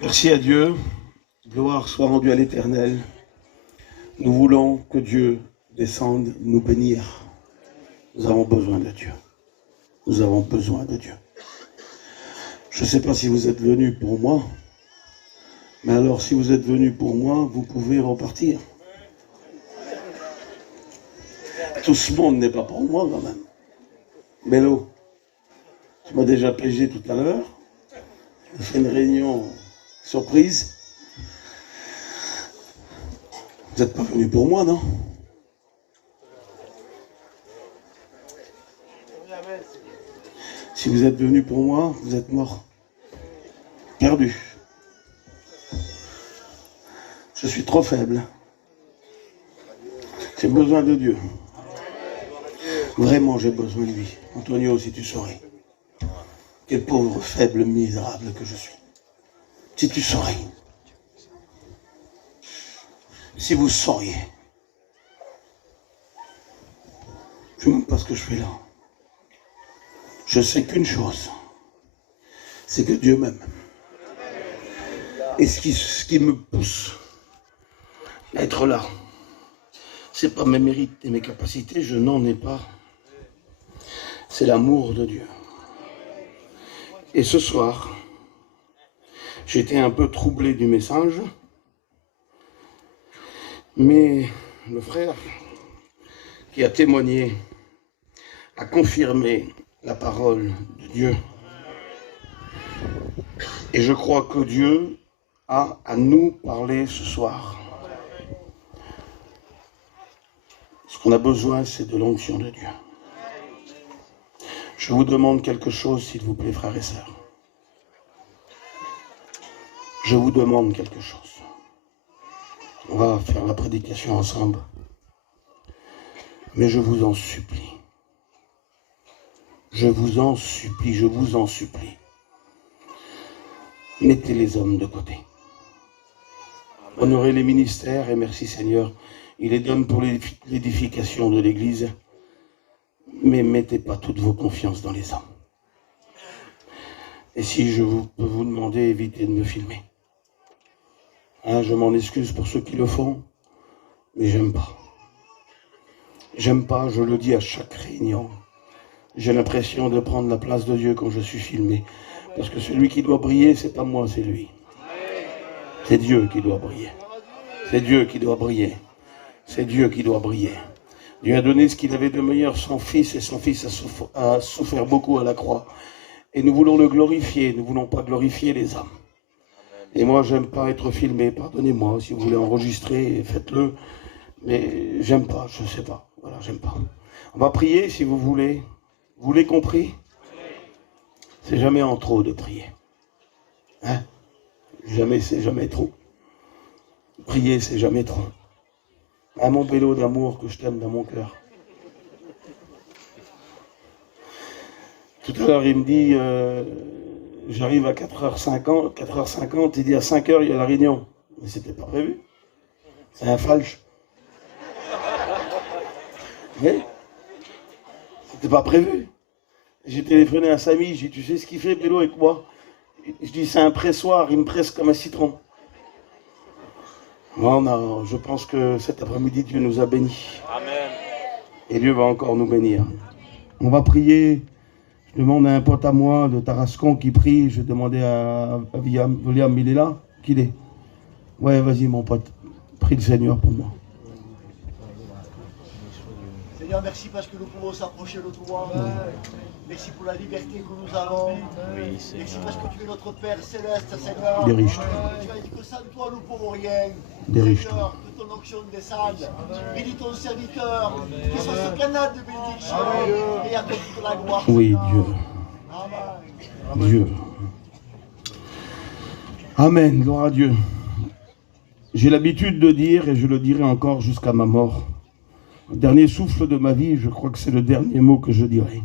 Merci à Dieu, gloire soit rendue à l'Éternel. Nous voulons que Dieu descende nous bénir. Nous avons besoin de Dieu. Nous avons besoin de Dieu. Je ne sais pas si vous êtes venus pour moi, mais alors si vous êtes venus pour moi, vous pouvez repartir. Tout ce monde n'est pas pour moi quand même. Mélo, tu m'as déjà piégé tout à l'heure. J'ai fait une réunion surprise. Vous n'êtes pas venus pour moi, non? Si vous êtes venus pour moi, vous êtes morts. Perdus. Je suis trop faible. J'ai besoin de Dieu. Vraiment, j'ai besoin de lui. Antonio, si tu saurais. Quel pauvre, faible, misérable que je suis. Si tu saurais. Si vous sauriez. Je ne sais même pas ce que je fais là. Je sais qu'une chose. C'est que Dieu m'aime. Et ce qui me pousse à être là, c'est pas mes mérites et mes capacités, je n'en ai pas. C'est l'amour de Dieu. Et ce soir, j'étais un peu troublé du message, mais le frère qui a témoigné a confirmé la parole de Dieu. Et je crois que Dieu a à nous parler ce soir. Ce qu'on a besoin, c'est de l'onction de Dieu. Je vous demande quelque chose, s'il vous plaît, frères et sœurs. Je vous demande quelque chose. On va faire la prédication ensemble. Mais je vous en supplie. Je vous en supplie, je vous en supplie. Mettez les hommes de côté. Honorez les ministères et merci Seigneur. Il les donne pour l'édification de l'Église. Mais mettez pas toutes vos confiances dans les hommes. Et si je peux vous demander, évitez de me filmer. Hein, je m'en excuse pour ceux qui le font, mais j'aime pas. J'aime pas, je le dis à chaque réunion. J'ai l'impression de prendre la place de Dieu quand je suis filmé. Parce que celui qui doit briller, c'est pas moi, c'est lui. C'est Dieu qui doit briller. C'est Dieu qui doit briller. C'est Dieu qui doit briller. Dieu a donné ce qu'il avait de meilleur, son Fils, et son Fils a souffert beaucoup à la croix. Et nous voulons le glorifier, nous ne voulons pas glorifier les hommes. Et moi, j'aime pas être filmé, pardonnez-moi, si vous voulez enregistrer, faites-le. Mais j'aime pas, je sais pas. Voilà, j'aime pas. On va prier si vous voulez. Vous l'avez compris? C'est jamais en trop de prier. Hein? Jamais, c'est jamais trop. Prier, c'est jamais trop. À mon vélo d'amour que je t'aime dans mon cœur. Tout à l'heure, il me dit, j'arrive à 4h50, il dit à 5h, il y a la réunion. Mais c'était pas prévu. C'est un falche. Oui? C'était pas prévu. J'ai téléphoné à Samy, j'ai dit, tu sais ce qu'il fait, vélo avec moi? Je dis, c'est un pressoir, il me presse comme un citron. Moi, je pense que cet après-midi, Dieu nous a bénis. Amen. Et Dieu va encore nous bénir. On va prier. Je demande à un pote à moi de Tarascon qui prie. Je demandais à William, il est là? Qui est? Ouais, vas-y mon pote. Prie le Seigneur pour moi. Seigneur, merci parce que nous pouvons s'approcher de toi. Merci pour la liberté que nous avons. Merci parce que tu es notre Père céleste, Seigneur. Dirige-toi. Tu as dit que sans toi, nous ne pouvons rien. Dirige-toi. Seigneur, que ton onction descende. Bénis ton serviteur. Que soit ce canal de bénédiction. Et à toi toute la gloire. Oui, Dieu. Amen. Dieu. Amen, gloire à Dieu. J'ai l'habitude de dire, et je le dirai encore jusqu'à ma mort, le dernier souffle de ma vie, je crois que c'est le dernier mot que je dirai.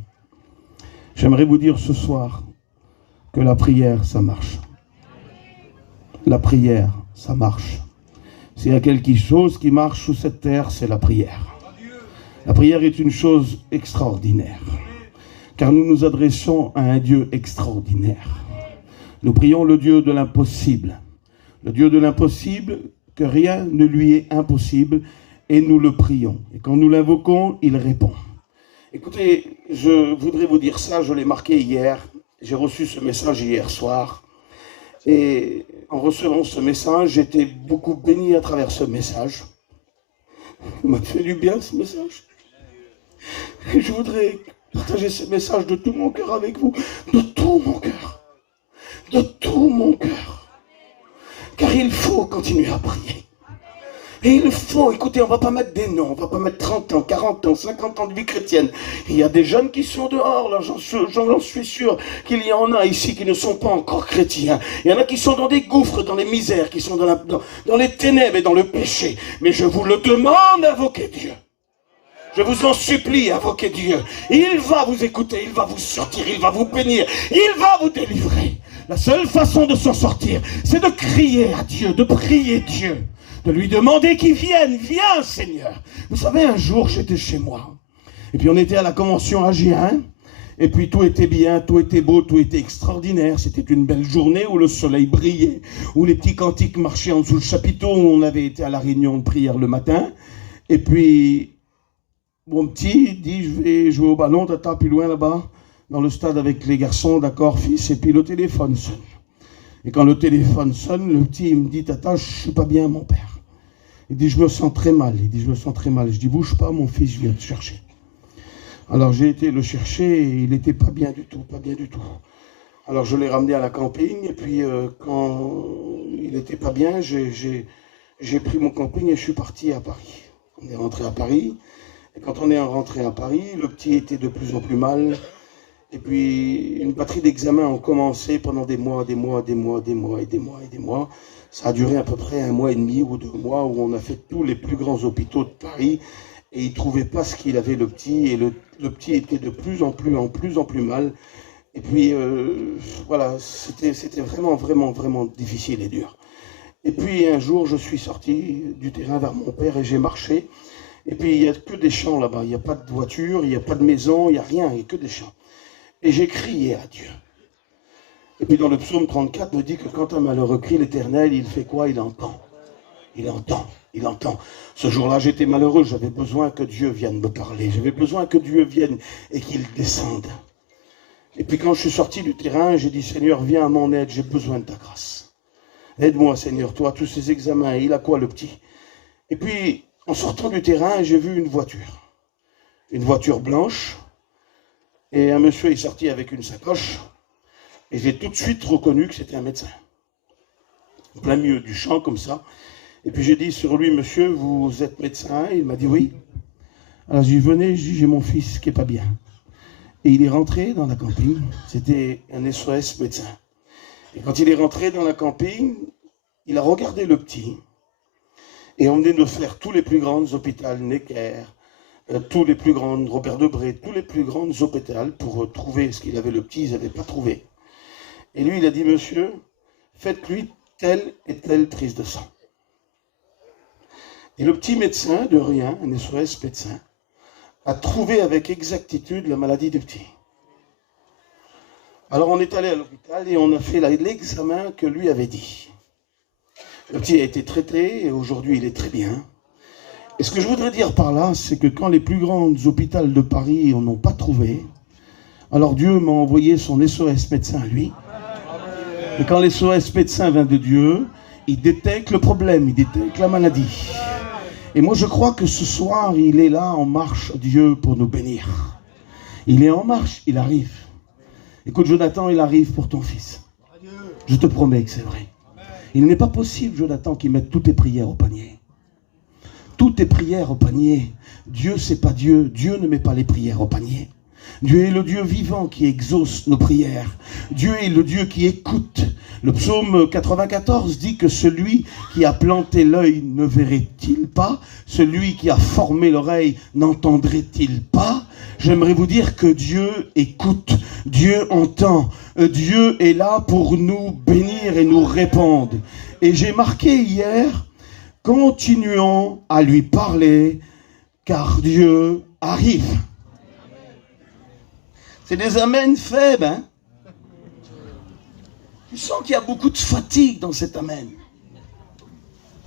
J'aimerais vous dire ce soir que la prière, ça marche. La prière, ça marche. S'il y a quelque chose qui marche sous cette terre, c'est la prière. La prière est une chose extraordinaire, car nous nous adressons à un Dieu extraordinaire. Nous prions le Dieu de l'impossible. Le Dieu de l'impossible, que rien ne lui est impossible, et nous le prions. Et quand nous l'invoquons, il répond. Écoutez, je voudrais vous dire ça, je l'ai marqué hier. J'ai reçu ce message hier soir. Et en recevant ce message, j'étais beaucoup béni à travers ce message. Il m'a fait du bien ce message. Et je voudrais partager ce message de tout mon cœur avec vous. De tout mon cœur. De tout mon cœur. Car il faut continuer à prier. Et il faut, écoutez, on ne va pas mettre des noms, on ne va pas mettre 30 ans, 40 ans, 50 ans de vie chrétienne. Il y a des jeunes qui sont dehors, là, j'en suis sûr qu'il y en a ici qui ne sont pas encore chrétiens. Il y en a qui sont dans des gouffres, dans les misères, qui sont dans les ténèbres et dans le péché. Mais je vous le demande, invoquez Dieu. Je vous en supplie, invoquez Dieu. Il va vous écouter, il va vous sortir, il va vous bénir, il va vous délivrer. La seule façon de s'en sortir, c'est de crier à Dieu, de prier Dieu. De lui demander qu'il vienne. Viens, Seigneur. Vous savez, un jour, j'étais chez moi. Et puis, on était à la convention à Gien. Et puis, tout était bien, tout était beau, tout était extraordinaire. C'était une belle journée où le soleil brillait, où les petits cantiques marchaient en dessous le chapiteau, où on avait été à la réunion de prière le matin. Et puis, mon petit dit, je vais jouer au ballon, tata, plus loin là-bas, dans le stade avec les garçons, d'accord, fils. Et puis, le téléphone sonne. Et quand le téléphone sonne, le petit il me dit, tata, je suis pas bien, mon père. Il dit, je me sens très mal. Il dit, je me sens très mal. Je dis, bouge pas, mon fils, je viens te chercher. Alors j'ai été le chercher et il n'était pas bien du tout, pas bien du tout. Alors je l'ai ramené à la camping et puis quand il n'était pas bien, j'ai pris mon camping et je suis parti à Paris. On est rentré à Paris et quand on est rentré à Paris, le petit était de plus en plus mal. Et puis une batterie d'examens ont commencé pendant des mois. Ça a duré à peu près 1 mois et demi ou 2 mois où on a fait tous les plus grands hôpitaux de Paris et ils ne trouvaient pas ce qu'il avait le petit et le petit était de plus en plus mal. Et puis voilà, c'était vraiment difficile et dur. Et puis un jour, je suis sorti du terrain vers mon père et j'ai marché. Et puis il n'y a que des champs là-bas, il n'y a pas de voiture, il n'y a pas de maison, il n'y a rien, il n'y a que des champs. Et j'ai crié à Dieu. Et puis dans le psaume 34, me dit que quand un malheureux crie l'Éternel, il fait quoi? Il entend. Il entend, il entend. Ce jour-là, j'étais malheureux, j'avais besoin que Dieu vienne me parler. J'avais besoin que Dieu vienne et qu'il descende. Et puis quand je suis sorti du terrain, j'ai dit, Seigneur, viens à mon aide, j'ai besoin de ta grâce. Aide-moi, Seigneur, toi, tous ces examens, il a quoi le petit? Et puis, en sortant du terrain, j'ai vu une voiture blanche. Et un monsieur est sorti avec une sacoche. Et j'ai tout de suite reconnu que c'était un médecin. En plein milieu du champ, comme ça. Et puis j'ai dit sur lui, monsieur, vous êtes médecin? Il m'a dit oui. Alors j'ai dit, venez, j'ai mon fils qui n'est pas bien. Et il est rentré dans la camping. C'était un SOS médecin. Et quand il est rentré dans la camping, il a regardé le petit. Et on venait de faire tous les plus grands hôpitaux, Necker, tous les plus grands, Robert Debré, tous les plus grands hôpitaux pour trouver ce qu'il avait le petit, ils n'avaient pas trouvé. Et lui, il a dit, monsieur, faites-lui telle et telle prise de sang. Et le petit médecin, de rien, un SOS médecin, a trouvé avec exactitude la maladie du petit. Alors on est allé à l'hôpital et on a fait l'examen que lui avait dit. Le petit a été traité et aujourd'hui il est très bien. Et ce que je voudrais dire par là, c'est que quand les plus grands hôpitaux de Paris n'en ont pas trouvé, alors Dieu m'a envoyé son SOS médecin, lui. Et quand l'SOS médecin vient de Dieu, il détecte le problème, il détecte la maladie. Et moi je crois que ce soir, il est là en marche, Dieu, pour nous bénir. Il est en marche, il arrive. Écoute Jonathan, il arrive pour ton fils. Je te promets que c'est vrai. Il n'est pas possible, Jonathan, qu'il mette toutes tes prières au panier. Toutes tes prières au panier. Dieu, c'est pas Dieu. Dieu ne met pas les prières au panier. Dieu est le Dieu vivant qui exauce nos prières. Dieu est le Dieu qui écoute. Le psaume 94 dit que celui qui a planté l'œil ne verrait-il pas? Celui qui a formé l'oreille n'entendrait-il pas? J'aimerais vous dire que Dieu écoute, Dieu entend, Dieu est là pour nous bénir et nous répondre. Et j'ai marqué hier, continuons à lui parler, car Dieu arrive. C'est des amens faibles, hein? Tu sens qu'il y a beaucoup de fatigue dans cet amen.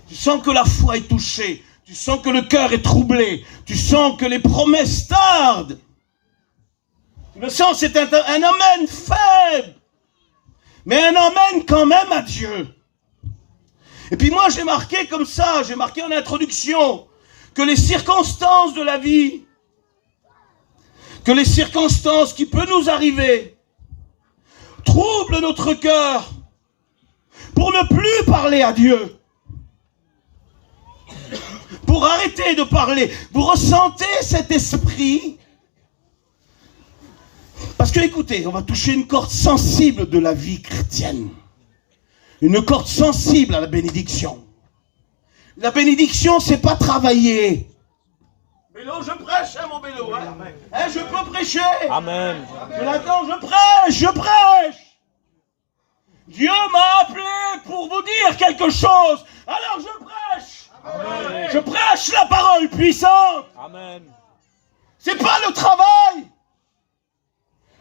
Tu sens que la foi est touchée. Tu sens que le cœur est troublé. Tu sens que les promesses tardent. Tu le sens, c'est un amen faible. Mais un amen quand même à Dieu. Et puis moi, j'ai marqué comme ça, j'ai marqué en introduction, que les circonstances de la vie, que les circonstances qui peuvent nous arriver, troublent notre cœur pour ne plus parler à Dieu. Pour arrêter de parler. Vous ressentez cet esprit? Parce que, écoutez, on va toucher une corde sensible de la vie chrétienne. Une corde sensible à la bénédiction. La bénédiction, c'est pas travailler. Bélo, je prêche, hein, mon Bélo. Hein. Hein, je peux prêcher. Amen. Je l'attends, je prêche. Dieu m'a appelé pour vous dire quelque chose. Alors je prêche. Amen. Je prêche la parole puissante. Amen. C'est pas le travail.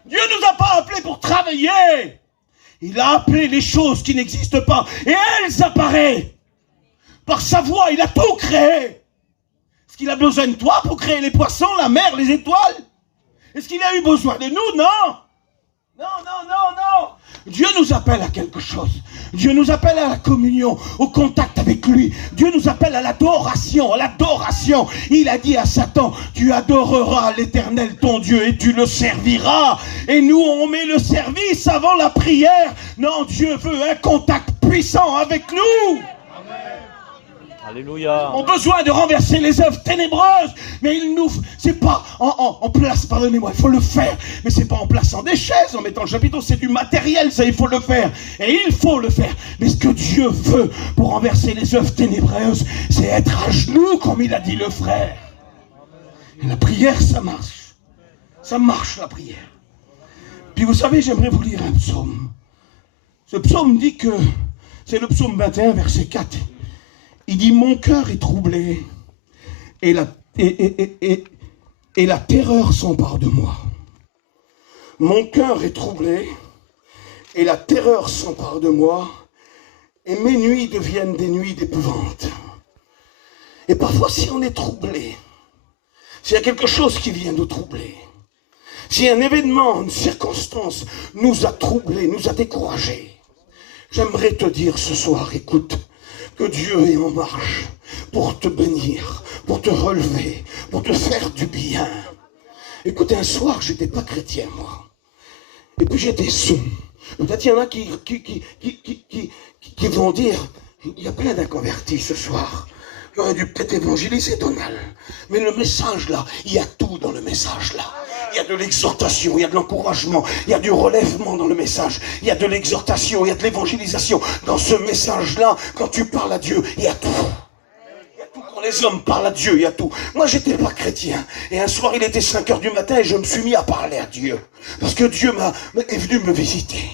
Dieu ne nous a pas appelés pour travailler. Il a appelé les choses qui n'existent pas. Et elles apparaissent. Par sa voix, il a tout créé. Est-ce qu'il a besoin de toi pour créer les poissons, la mer, les étoiles? Est-ce qu'il a eu besoin de nous? Non. Non, non, non, non. Dieu nous appelle à quelque chose. Dieu nous appelle à la communion, au contact avec lui. Dieu nous appelle à l'adoration, à l'adoration. Il a dit à Satan, tu adoreras l'Éternel ton Dieu et tu le serviras. Et nous, on met le service avant la prière. Non, Dieu veut un contact puissant avec nous. Alléluia. Ont besoin de renverser les œuvres ténébreuses, mais il nous, c'est pas en place, pardonnez-moi, il faut le faire, mais c'est pas en plaçant des chaises, en mettant le chapiteau, c'est du matériel, ça, il faut le faire, et il faut le faire, mais ce que Dieu veut pour renverser les œuvres ténébreuses, c'est être à genoux, comme il a dit le frère. Et la prière, ça marche la prière. Puis vous savez, j'aimerais vous lire un psaume. Ce psaume dit que, c'est le psaume 21, verset 4. Il dit, mon cœur est troublé et la terreur s'empare de moi. Mon cœur est troublé et la terreur s'empare de moi et mes nuits deviennent des nuits d'épouvante. Et parfois, si on est troublé, s'il y a quelque chose qui vient nous troubler, si un événement, une circonstance nous a troublés, nous a découragés, j'aimerais te dire ce soir, écoute, que Dieu est en marche pour te bénir, pour te relever, pour te faire du bien. Écoutez, un soir, j'étais pas chrétien, moi. Et puis j'étais sous. Peut-être il y en a qui vont dire, il y a plein d'inconvertis ce soir. J'aurais dû peut-être évangéliser Donald. Mais le message là, il y a tout dans le message là. Il y a de l'exhortation, il y a de l'encouragement, il y a du relèvement dans le message, il y a de l'exhortation, il y a de l'évangélisation. Dans ce message-là, quand tu parles à Dieu, il y a tout. Il y a tout. Quand les hommes parlent à Dieu, il y a tout. Moi, j'étais pas chrétien. Et un soir, il était 5 heures du matin et je me suis mis à parler à Dieu. Parce que Dieu est venu me visiter.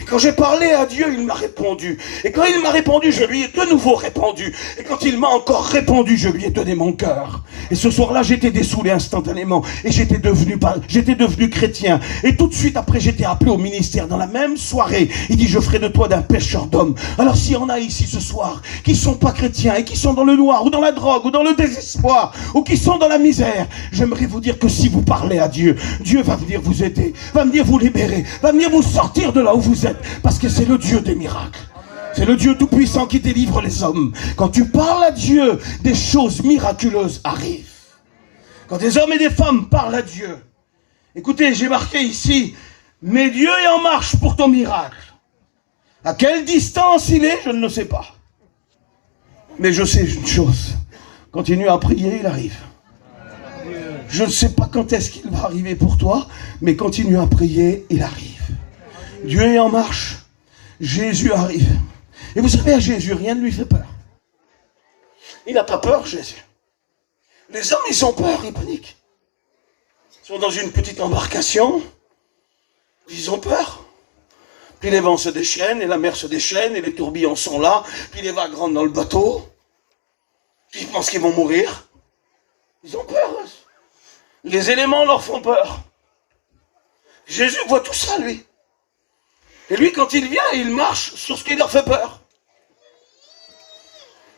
Et quand j'ai parlé à Dieu, il m'a répondu. Et quand il m'a répondu, je lui ai de nouveau répondu. Et quand il m'a encore répondu, je lui ai donné mon cœur. Et ce soir-là, j'étais dessoulé instantanément. Et j'étais devenu chrétien. Et tout de suite après, j'étais appelé au ministère. Dans la même soirée, il dit, je ferai de toi d'un pêcheur d'hommes. Alors s'il y en a ici ce soir, qui sont pas chrétiens, et qui sont dans le noir, ou dans la drogue, ou dans le désespoir, ou qui sont dans la misère, j'aimerais vous dire que si vous parlez à Dieu, Dieu va venir vous aider, va venir vous libérer, va venir vous sortir de là où vous êtes. Parce que c'est le Dieu des miracles. C'est le Dieu tout-puissant qui délivre les hommes. Quand tu parles à Dieu, des choses miraculeuses arrivent. Quand des hommes et des femmes parlent à Dieu. Écoutez, j'ai marqué ici, mais Dieu est en marche pour ton miracle. À quelle distance il est, je ne le sais pas. Mais je sais une chose. Continue à prier, il arrive. Je ne sais pas quand est-ce qu'il va arriver pour toi, mais continue à prier, il arrive. Dieu est en marche. Jésus arrive. Et vous savez, à Jésus, rien ne lui fait peur. Il n'a pas peur, Jésus. Les hommes, ils ont peur, ils paniquent. Ils sont dans une petite embarcation. Ils ont peur. Puis les vents se déchaînent, et la mer se déchaîne, et les tourbillons sont là. Puis les vagues rentrent dans le bateau. Puis ils pensent qu'ils vont mourir. Ils ont peur. Les éléments leur font peur. Jésus voit tout ça, lui. Et lui, quand il vient, il marche sur ce qui leur fait peur.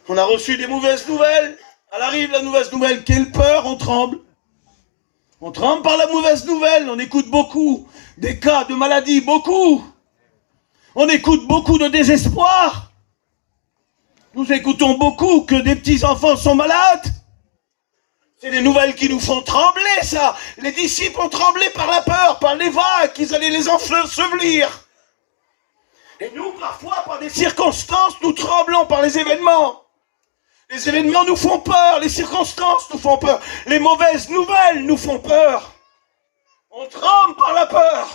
On a reçu des mauvaises nouvelles. Elle arrive la mauvaise nouvelle. Quelle peur, on tremble. On tremble par la mauvaise nouvelle. On écoute beaucoup des cas de maladie, beaucoup. On écoute beaucoup de désespoir. Nous écoutons beaucoup que des petits-enfants sont malades. C'est des nouvelles qui nous font trembler, ça. Les disciples ont tremblé par la peur, par les vagues, qu'ils allaient les ensevelir. Et nous, parfois, par des circonstances, nous tremblons par les événements. Les événements nous font peur, les circonstances nous font peur, les mauvaises nouvelles nous font peur. On tremble par la peur.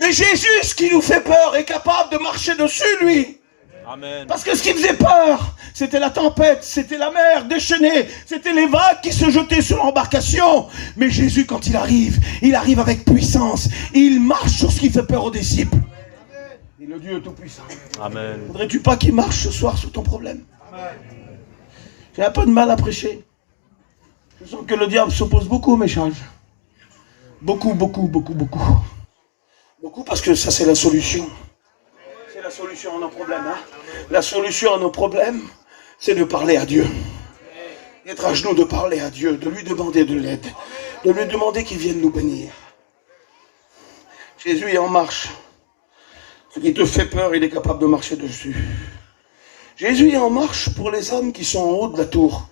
Mais Jésus, ce qui nous fait peur, est capable de marcher dessus, lui. Amen. Parce que ce qui faisait peur, c'était la tempête, c'était la mer déchaînée, c'était les vagues qui se jetaient sur l'embarcation. Mais Jésus, quand il arrive avec puissance. Il marche sur ce qui fait peur aux disciples. Et le Dieu Tout-Puissant. Amen. Voudrais-tu pas qu'il marche ce soir sur ton problème? J'ai un peu de mal à prêcher. Je sens que le diable s'oppose beaucoup au message. Beaucoup, beaucoup, beaucoup, beaucoup. Beaucoup parce que ça, c'est la solution. C'est la solution à nos problèmes. Hein? La solution à nos problèmes, c'est de parler à Dieu. D'être à genoux, de parler à Dieu, de lui demander de l'aide, de lui demander qu'il vienne nous bénir. Jésus est en marche. Ce qui te fait peur, il est capable de marcher dessus. Jésus est en marche pour les hommes qui sont en haut de la tour.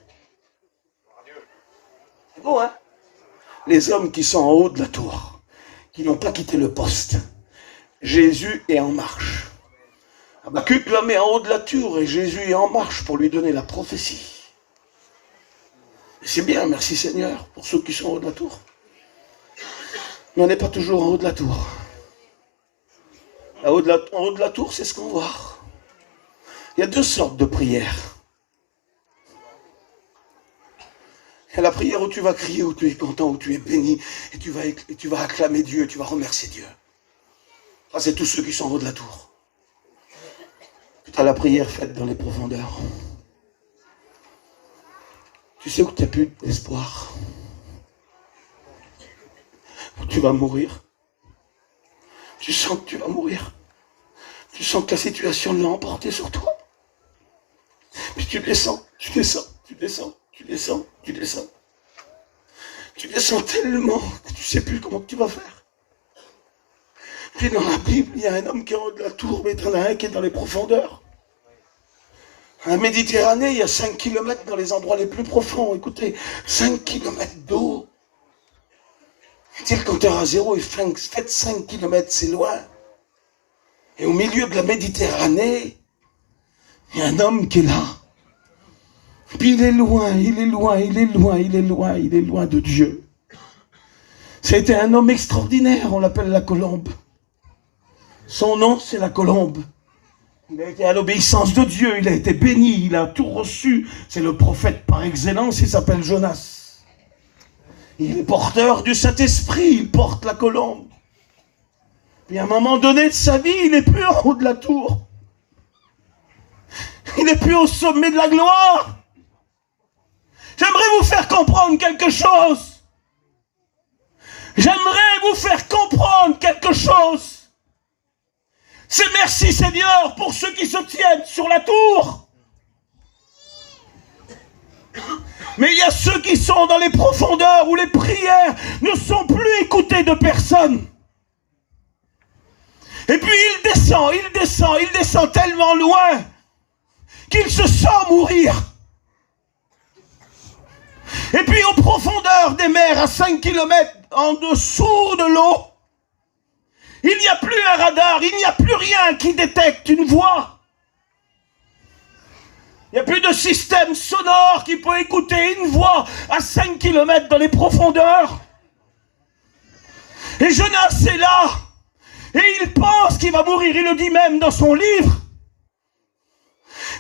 C'est beau, hein? Les hommes qui sont en haut de la tour, qui n'ont pas quitté le poste. Jésus est en marche. Habakkuk l'homme est en haut de la tour et Jésus est en marche pour lui donner la prophétie. Et c'est bien, merci Seigneur, pour ceux qui sont en haut de la tour. Mais on n'est pas toujours en haut de la tour. En haut de la tour, c'est ce qu'on voit. Il y a deux sortes de prières. Il y a la prière où tu vas crier, où tu es content, où tu es béni, et tu vas acclamer Dieu, tu vas remercier Dieu. Ça, c'est tous ceux qui sont en haut de la tour. Tu as la prière faite dans les profondeurs. Tu sais où tu n'as plus d'espoir. Où tu vas mourir. Tu sens que tu vas mourir. Tu sens que la situation l'a emporté sur toi. Puis tu descends, tu descends, tu descends, tu descends, tu descends. Tu descends tellement que tu ne sais plus comment tu vas faire. Puis dans la Bible, il y a un homme qui est en haut de la tour, mais il y en a un qui est dans les profondeurs. En Méditerranée, il y a 5 km dans les endroits les plus profonds. Écoutez, 5 km d'eau. C'est le compteur à zéro, faites 5 km, c'est loin. Et au milieu de la Méditerranée, il y a un homme qui est là. Puis il est loin, il est loin, il est loin, il est loin, il est loin de Dieu. C'était un homme extraordinaire, on l'appelle la colombe. Son nom, c'est la colombe. Il a été à l'obéissance de Dieu, il a été béni, il a tout reçu. C'est le prophète par excellence, il s'appelle Jonas. Il est porteur du Saint-Esprit, il porte la colombe. Puis à un moment donné de sa vie, il n'est plus en haut de la tour. Il n'est plus au sommet de la gloire. J'aimerais vous faire comprendre quelque chose. J'aimerais vous faire comprendre quelque chose. C'est merci Seigneur pour ceux qui se tiennent sur la tour. Mais il y a ceux qui sont dans les profondeurs où les prières ne sont plus écoutées de personne. Et puis il descend tellement loin qu'il se sent mourir. Et puis aux profondeurs des mers, à 5 km en dessous de l'eau, il n'y a plus un radar, il n'y a plus rien qui détecte une voix. Il n'y a plus de système sonore qui peut écouter une voix à 5 km dans les profondeurs. Et Jonas est là, et il pense qu'il va mourir, il le dit même dans son livre.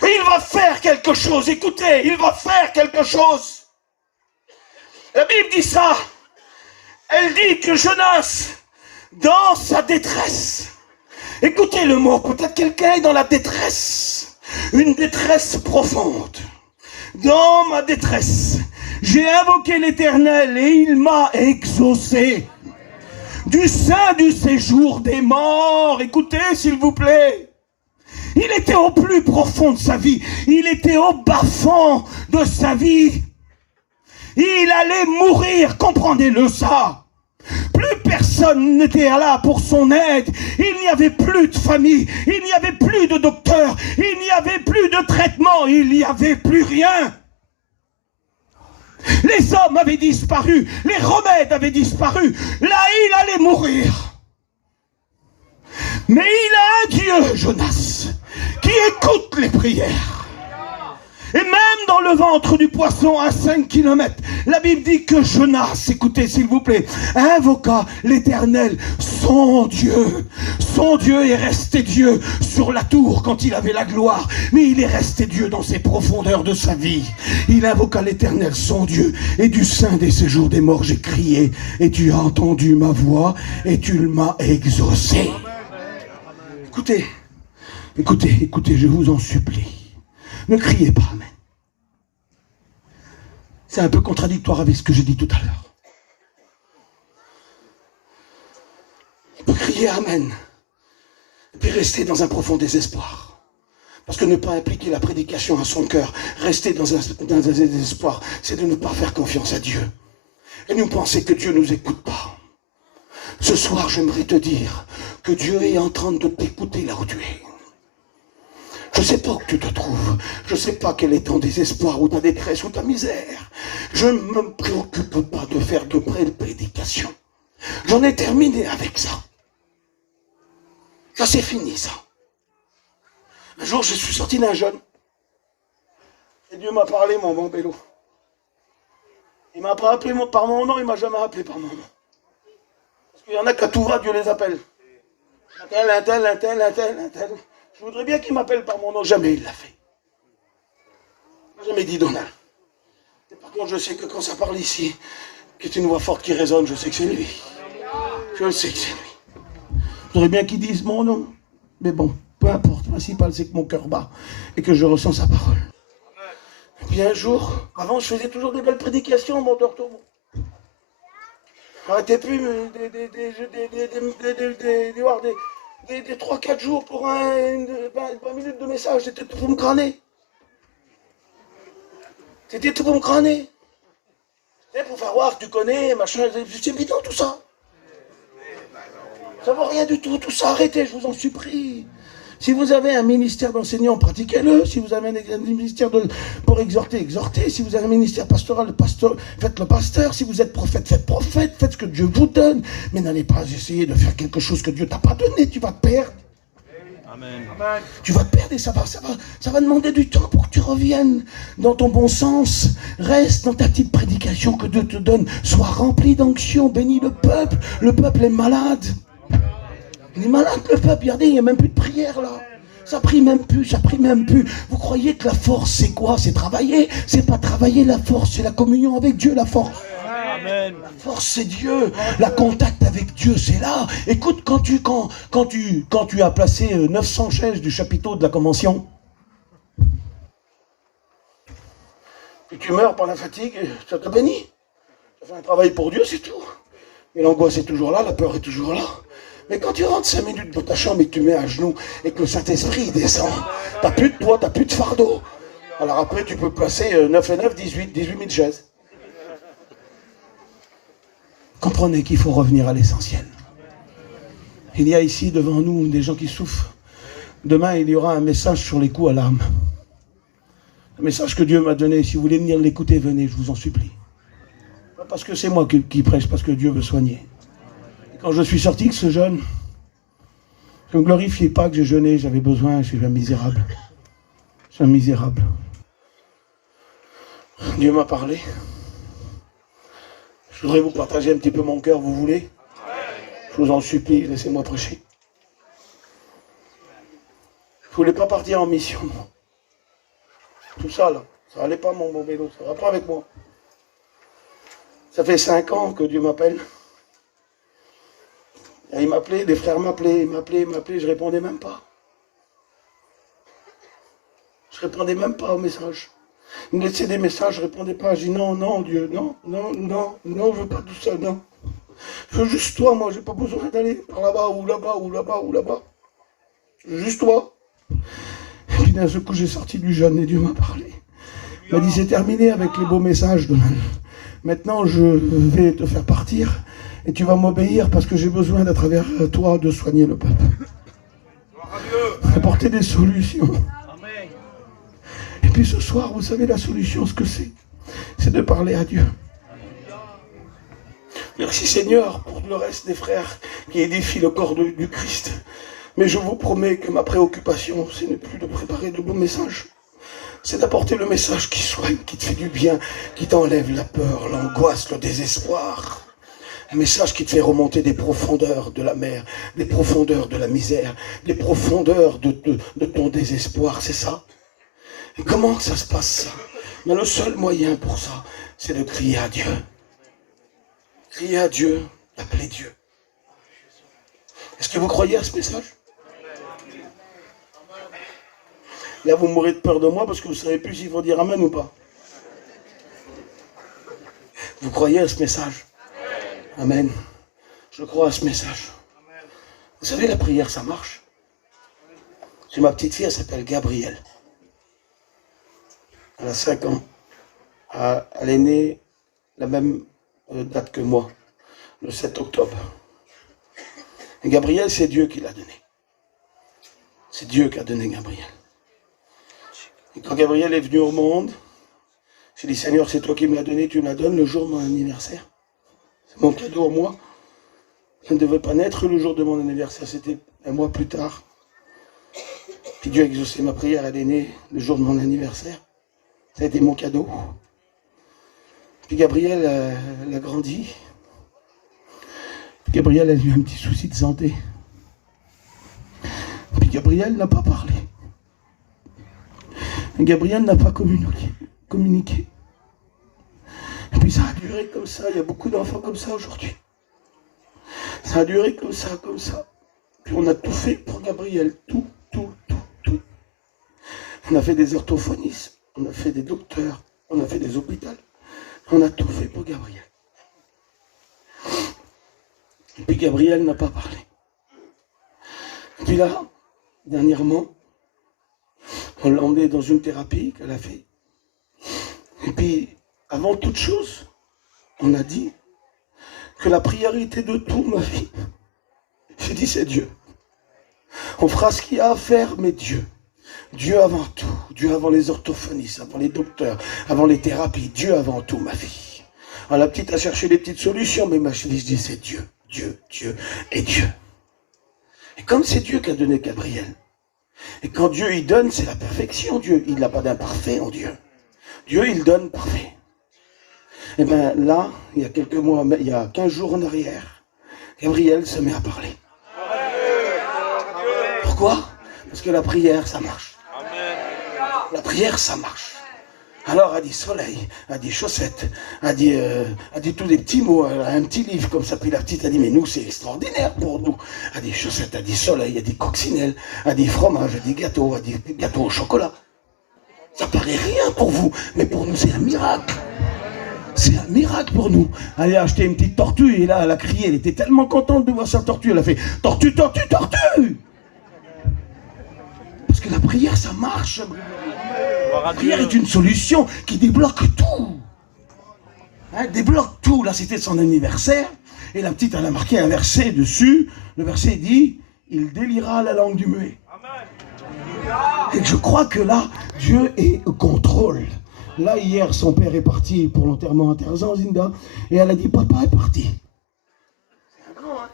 Et il va faire quelque chose, écoutez, il va faire quelque chose. La Bible dit ça. Elle dit que Jonas, dans sa détresse, écoutez le mot, peut-être quelqu'un est dans la détresse, une détresse profonde. Dans ma détresse, j'ai invoqué l'Éternel et il m'a exaucé. du sein du séjour des morts. Écoutez, s'il vous plaît. Il était au plus profond de sa vie. Il était au bas-fond de sa vie. Il allait mourir, comprenez-le ça. Plus personne n'était là pour son aide. Il n'y avait plus de famille. Il n'y avait plus de docteur. Il n'y avait plus de traitement. Il n'y avait plus rien. Les hommes avaient disparu. Les remèdes avaient disparu. Là, il allait mourir. Mais il a un Dieu, Jonas, qui écoute les prières. Et même dans le ventre du poisson à 5 kilomètres, la Bible dit que Jonas, écoutez s'il vous plaît, invoqua l'Éternel, son Dieu. Son Dieu est resté Dieu sur la tour quand il avait la gloire, mais il est resté Dieu dans ses profondeurs de sa vie. Il invoqua l'Éternel, son Dieu, et du sein des séjours des morts j'ai crié, et tu as entendu ma voix, et tu m'as exaucé. Écoutez, écoutez, écoutez, je vous en supplie. Ne criez pas Amen. C'est un peu contradictoire avec ce que j'ai dit tout à l'heure. On peut crier Amen et puis rester dans un profond désespoir. Parce que ne pas impliquer la prédication à son cœur, rester dans un désespoir, c'est de ne pas faire confiance à Dieu. Et nous penser que Dieu ne nous écoute pas. Ce soir, j'aimerais te dire que Dieu est en train de t'écouter là où tu es. Je ne sais pas où tu te trouves. Je ne sais pas quel est ton désespoir ou ta détresse ou ta misère. Je ne me préoccupe pas de faire de prédication. J'en ai terminé avec ça. Ça c'est fini ça. Un jour je suis sorti d'un jeûne. Et Dieu m'a parlé mon bon Bélo. Il ne m'a pas appelé par mon nom, il ne m'a jamais appelé par mon nom. Parce qu'il y en a qu'à tout va, Dieu les appelle. Un tel. Je voudrais bien qu'il m'appelle par mon nom. Jamais il l'a fait. Il m'a jamais dit Donald. Et par contre, je sais que quand ça parle ici, que c'est une voix forte qui résonne, je sais que c'est lui. Je sais que c'est lui. Je voudrais bien qu'il dise mon nom. Mais bon, peu importe. Le principal, c'est que mon cœur bat et que je ressens sa parole. Et puis un jour, avant, je faisais toujours des belles prédications, mon docteur. J'arrêtais plus des 3-4 jours pour 20 minutes de message, c'était tout pour me crâner. C'était tout pour me crâner. C'était pour faire voir que tu connais, machin, c'est évident tout ça. Ça vaut rien du tout, tout ça, arrêtez, je vous en supplie. Si vous avez un ministère d'enseignant, pratiquez-le. Si vous avez un ministère pour exhorter, exhortez. Si vous avez un ministère pastoral, faites le pasteur. Si vous êtes prophète, faites ce que Dieu vous donne. Mais n'allez pas essayer de faire quelque chose que Dieu t'a pas donné. Tu vas te perdre. Amen. Tu vas te perdre et ça va demander du temps pour que tu reviennes dans ton bon sens. Reste dans ta petite prédication que Dieu te donne. Sois rempli d'onction, bénis le peuple. Le peuple est malade. Il est malade le peuple, regardez, il n'y a même plus de prière là. Ça prie même plus. Vous croyez que la force c'est quoi? C'est travailler. C'est pas travailler la force, c'est la communion avec Dieu la force. Amen. La force c'est Dieu. La contact avec Dieu c'est là. Écoute, quand tu as placé 900 chaises du chapiteau de la convention, puis tu meurs par la fatigue, ça te bénit. Ça fait un travail pour Dieu, c'est tout. Et l'angoisse est toujours là, la peur est toujours là. Mais quand tu rentres 5 minutes dans ta chambre et que tu mets à genoux et que le Saint-Esprit descend, t'as plus de poids, t'as plus de fardeau. Alors après, tu peux placer 9 et 9, 18 000 chaises. Comprenez qu'il faut revenir à l'essentiel. Il y a ici devant nous des gens qui souffrent. Demain, il y aura un message sur les coups à l'arme. Un message que Dieu m'a donné. Si vous voulez venir l'écouter, venez, je vous en supplie. Pas parce que c'est moi qui prêche, parce que Dieu veut soigner. Quand je suis sorti de ce jeûne, je ne me glorifiais pas que j'ai jeûné, j'avais besoin, je suis un misérable. Je suis un misérable. Dieu m'a parlé. Je voudrais vous partager un petit peu mon cœur, vous voulez? Je vous en supplie, laissez-moi prêcher. Je ne voulais pas partir en mission. Tout ça, là, ça n'allait pas mon bon vélo, ça ne va pas avec moi. Ça fait 5 ans que Dieu m'appelle. Et il m'appelait, les frères m'appelaient, je répondais même pas. Je répondais même pas aux messages. Ils me laissaient des messages, je répondais pas. Je dis non, Dieu, non, je veux pas tout ça, non. Je Je veux juste toi, moi, j'ai pas besoin d'aller par là-bas, ou là-bas, ou là-bas, ou là-bas. Juste toi. Et puis d'un seul coup, j'ai sorti du jeûne et Dieu m'a parlé. Il m'a dit, c'est terminé avec les beaux messages, Donald. Maintenant, je vais te faire partir et tu vas m'obéir parce que j'ai besoin, à travers toi, de soigner le peuple. Apporter des solutions. Et puis ce soir, vous savez la solution, ce que c'est de parler à Dieu. Merci Seigneur pour le reste des frères qui édifient le corps du Christ. Mais je vous promets que ma préoccupation, ce n'est plus de préparer de bons messages. C'est d'apporter le message qui soigne, qui te fait du bien, qui t'enlève la peur, l'angoisse, le désespoir. Un message qui te fait remonter des profondeurs de la mer, des profondeurs de la misère, des profondeurs de ton désespoir, c'est ça. Et comment ça se passe ça? Mais le seul moyen pour ça, c'est de crier à Dieu. Crier à Dieu, appeler Dieu. Est-ce que vous croyez à ce message? Là, vous mourrez de peur de moi parce que vous ne savez plus s'il faut dire Amen ou pas. Vous croyez à ce message? Amen. Je crois à ce message. Vous savez, la prière, ça marche. J'ai ma petite fille, elle s'appelle Gabrielle. Elle a 5 ans. Elle est née la même date que moi, le 7 octobre. Et Gabrielle, c'est Dieu qui l'a donné. C'est Dieu qui a donné Gabrielle. Et quand Gabrielle est venue au monde, j'ai dit, Seigneur, c'est toi qui me l'as donné, tu me la donnes le jour de mon anniversaire. C'est mon cadeau à moi. Elle ne devait pas naître le jour de mon anniversaire, c'était un mois plus tard. Puis Dieu a exaucé ma prière, elle est née le jour de mon anniversaire. Ça a été mon cadeau. Puis Gabrielle, elle a grandi. Puis Gabrielle a eu un petit souci de santé. Puis Gabrielle n'a pas parlé. Gabrielle n'a pas communiqué. Et puis ça a duré comme ça. Il y a beaucoup d'enfants comme ça aujourd'hui. Ça a duré comme ça, comme ça. Puis on a tout fait pour Gabrielle. Tout. On a fait des orthophonistes, on a fait des docteurs, on a fait des hôpitaux. On a tout fait pour Gabrielle. Et puis Gabrielle n'a pas parlé. Et puis là, dernièrement, on l'a emmenée dans une thérapie qu'elle a fait. Et puis, avant toute chose, on a dit que la priorité de tout, ma vie, j'ai dit c'est Dieu. On fera ce qu'il y a à faire, mais Dieu. Dieu avant tout. Dieu avant les orthophonistes, avant les docteurs, avant les thérapies. Dieu avant tout, ma vie. Alors la petite a cherché des petites solutions, mais ma chérie, je dis c'est Dieu, Dieu, Dieu et Dieu. Et comme c'est Dieu qui a donné Gabriel, et quand Dieu il donne, c'est la perfection. Dieu, il n'a pas d'imparfait en Dieu. Dieu, il donne parfait. Et bien là, il y a quelques mois, il y a 15 jours en arrière, Gabriel se met à parler. Pourquoi? Parce que la prière, ça marche. La prière, ça marche. Alors, elle dit soleil, elle dit chaussette, elle dit tous des petits mots, elle a un petit livre comme ça, puis la petite, elle dit, mais nous, c'est extraordinaire pour nous. Elle dit chaussette, elle dit soleil, elle dit coccinelle, elle dit fromage, elle dit gâteau au chocolat. Ça paraît rien pour vous, mais pour nous, c'est un miracle. C'est un miracle pour nous. Elle a acheté une petite tortue, et là, elle a crié, elle était tellement contente de voir sa tortue, elle a fait tortue, tortue, tortue. Parce que la prière, ça marche. La prière est une solution qui débloque tout. Hein, débloque tout. Là, c'était son anniversaire. Et la petite, elle a marqué un verset dessus. Le verset dit, il délira la langue du muet. Et je crois que là, Dieu est au contrôle. Là, hier, son père est parti pour l'enterrement à Terzan, Zinda. Et elle a dit, papa est parti. C'est un grand, hein.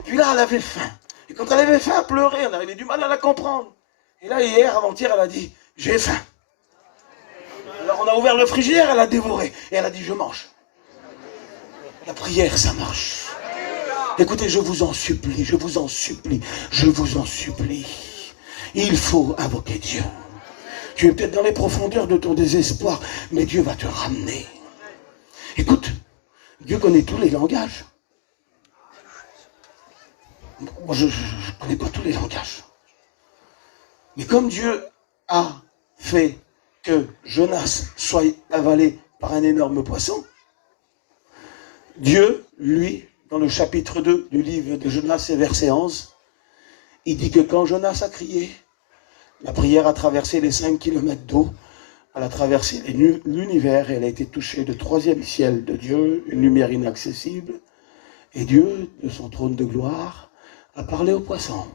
Et puis là, elle avait faim. Et quand elle avait faim, elle pleurait. On avait du mal à la comprendre. Et là, hier, avant-hier, elle a dit, j'ai faim. Alors on a ouvert le frigidaire, elle a dévoré. Et elle a dit, je mange. La prière, ça marche. Écoutez, je vous en supplie, je vous en supplie, je vous en supplie. Il faut invoquer Dieu. Tu es peut-être dans les profondeurs de ton désespoir, mais Dieu va te ramener. Écoute, Dieu connaît tous les langages. Moi, je ne connais pas tous les langages. Mais comme Dieu a fait que Jonas soit avalé par un énorme poisson, Dieu, lui, dans le chapitre 2 du livre de Jonas et verset 11, il dit que quand Jonas a crié, la prière a traversé les 5 kilomètres d'eau, elle a traversé l'univers et elle a été touchée du 3e ciel de Dieu, une lumière inaccessible. Et Dieu, de son trône de gloire, a parlé au poisson.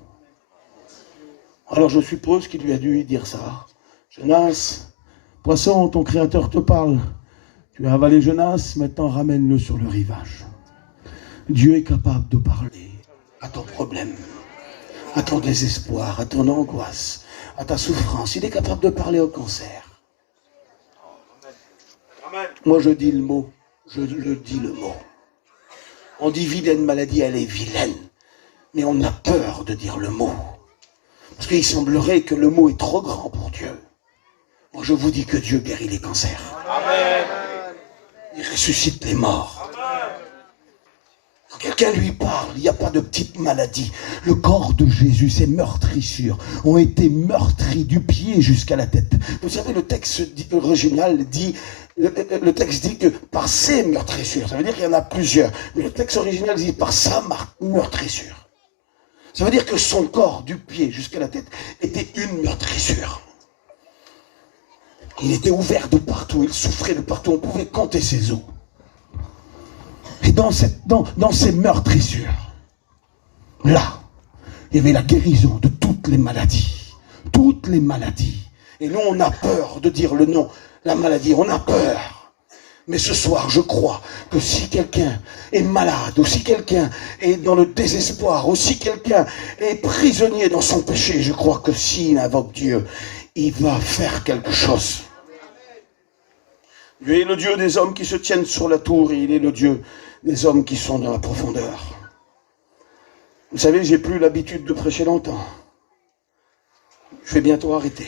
Alors je suppose qu'il lui a dû dire ça. Jonas, poisson, ton créateur te parle. Tu as avalé Jonas, maintenant ramène-le sur le rivage. Dieu est capable de parler à ton problème, à ton désespoir, à ton angoisse, à ta souffrance. Il est capable de parler au cancer. Moi je dis le mot, je le dis le mot. On dit vilaine maladie, elle est vilaine. Mais on a peur de dire le mot. Parce qu'il semblerait que le mot est trop grand pour Dieu. Moi je vous dis que Dieu guérit les cancers. Amen. Il ressuscite les morts. Quand quelqu'un lui parle, il n'y a pas de petite maladie. Le corps de Jésus, ses meurtrissures, ont été meurtris du pied jusqu'à la tête. Vous savez, le texte original dit, le texte dit que par ses meurtrissures, ça veut dire qu'il y en a plusieurs, mais le texte original dit par sa meurtrissure. Ça veut dire que son corps, du pied jusqu'à la tête, était une meurtrissure. Il était ouvert de partout, il souffrait de partout, on pouvait compter ses os. Et dans ces meurtrissures, là, il y avait la guérison de toutes les maladies. Toutes les maladies. Et nous, on a peur de dire le nom, la maladie, on a peur. Mais ce soir, je crois que si quelqu'un est malade, ou si quelqu'un est dans le désespoir, ou si quelqu'un est prisonnier dans son péché, je crois que s'il invoque Dieu, il va faire quelque chose. Dieu est le Dieu des hommes qui se tiennent sur la tour, et il est le Dieu des hommes qui sont dans la profondeur. Vous savez, j'ai plus l'habitude de prêcher longtemps. Je vais bientôt arrêter.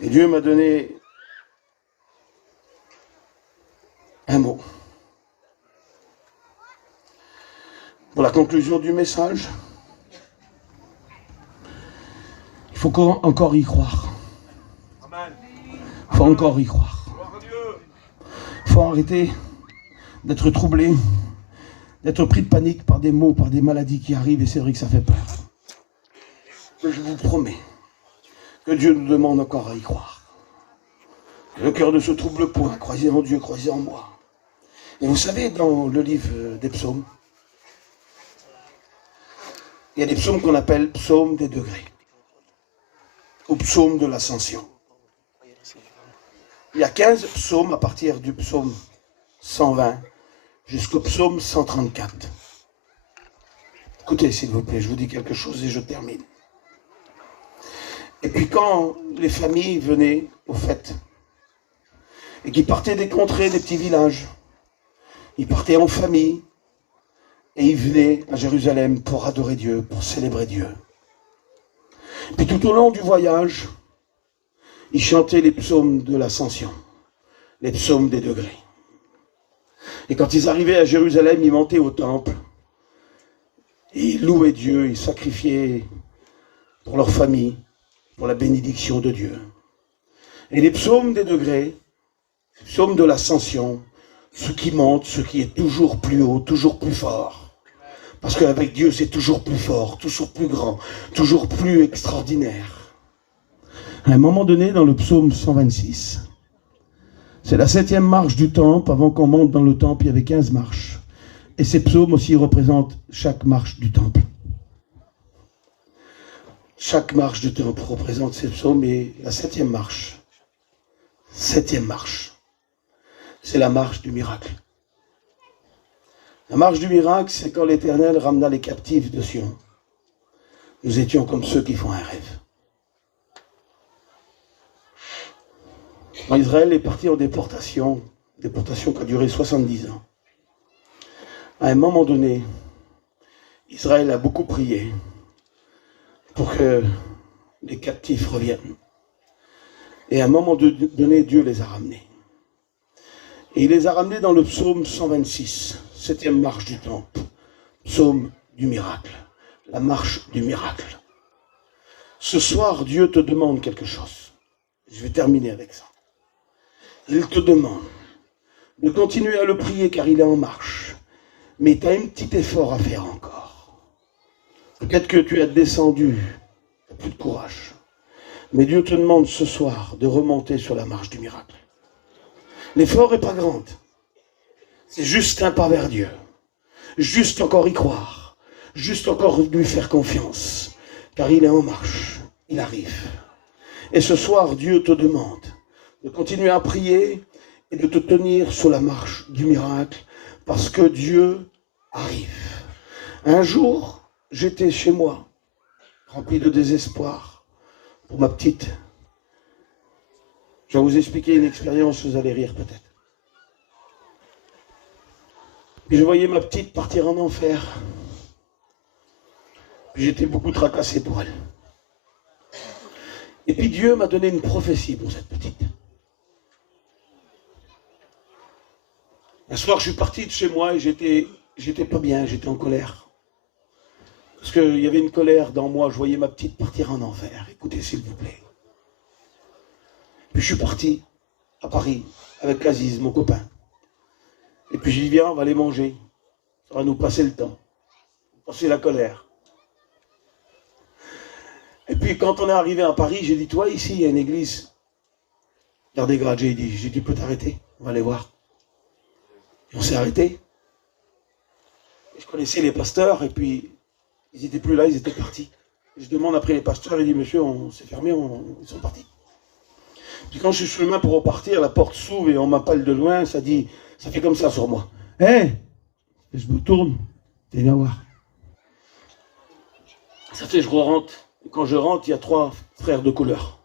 Et Dieu m'a donné un mot. Pour la conclusion du message, il faut encore y croire. Il faut encore y croire. Il faut arrêter d'être troublé, d'être pris de panique par des maux, par des maladies qui arrivent, et c'est vrai que ça fait peur. Mais je vous promets que Dieu nous demande encore à y croire. Que le cœur ne se trouble point, croyez en Dieu, croyez en moi. Et vous savez, dans le livre des psaumes, il y a des psaumes qu'on appelle psaumes des degrés, ou psaumes de l'ascension. Il y a 15 psaumes à partir du psaume 120 jusqu'au psaume 134. Écoutez, s'il vous plaît, je vous dis quelque chose et je termine. Et puis quand les familles venaient aux fêtes, et qui partaient des contrées, des petits villages, ils partaient en famille, et ils venaient à Jérusalem pour adorer Dieu, pour célébrer Dieu. Puis tout au long du voyage, ils chantaient les psaumes de l'ascension, les psaumes des degrés. Et quand ils arrivaient à Jérusalem, ils montaient au temple, et ils louaient Dieu, ils sacrifiaient pour leur famille, pour la bénédiction de Dieu. Et les psaumes des degrés, les psaumes de l'ascension, ce qui monte, ce qui est toujours plus haut, toujours plus fort. Parce qu'avec Dieu, c'est toujours plus fort, toujours plus grand, toujours plus extraordinaire. À un moment donné, dans le psaume 126, c'est la 7e marche du temple. Avant qu'on monte dans le temple, il y avait 15 marches. Et ces psaumes aussi représentent chaque marche du temple. Chaque marche du temple représente ces psaumes, et la 7e marche, c'est la marche du miracle. La marche du miracle, c'est quand l'Éternel ramena les captifs de Sion. Nous étions comme ceux qui font un rêve. Quand Israël est parti en déportation qui a duré 70 ans, à un moment donné, Israël a beaucoup prié pour que les captifs reviennent. Et à un moment donné, Dieu les a ramenés. Et il les a ramenés dans le psaume 126, 7e marche du temple, psaume du miracle, la marche du miracle. Ce soir, Dieu te demande quelque chose. Je vais terminer avec ça. Il te demande de continuer à le prier car il est en marche. Mais tu as un petit effort à faire encore. Peut-être que tu es descendu, tu n'as plus de courage. Mais Dieu te demande ce soir de remonter sur la marche du miracle. L'effort n'est pas grand. C'est juste un pas vers Dieu. Juste encore y croire. Juste encore lui faire confiance. Car il est en marche. Il arrive. Et ce soir, Dieu te demande de continuer à prier et de te tenir sur la marche du miracle. Parce que Dieu arrive. Un jour, j'étais chez moi, rempli de désespoir pour ma petite. Je vais vous expliquer une expérience, vous allez rire peut-être. Puis je voyais ma petite partir en enfer. Puis j'étais beaucoup tracassé pour elle. Et puis Dieu m'a donné une prophétie pour cette petite. Un soir, je suis parti de chez moi et j'étais pas bien, j'étais en colère. Parce qu'il y avait une colère dans moi, je voyais ma petite partir en enfer. Écoutez, s'il vous plaît. Puis je suis parti à Paris avec Aziz, mon copain. Et puis j'ai dit, viens, on va aller manger. Ça va nous passer le temps. Passer la colère. Et puis quand on est arrivé à Paris, j'ai dit, toi, ici, il y a une église. Gardez grade, j'ai dit, tu peux t'arrêter, on va aller voir. Et on s'est arrêté. Et je connaissais les pasteurs, et puis ils n'étaient plus là, ils étaient partis. Et je demande après les pasteurs, il dit, monsieur, on s'est fermé, ils sont partis. Puis quand je suis sur le chemin pour repartir, la porte s'ouvre et on m'appelle de loin, ça dit, ça fait comme ça sur moi. Hé hey, je me tourne, viens voir. Ça fait, je rentre. Et quand je rentre, il y a 3 frères de couleur.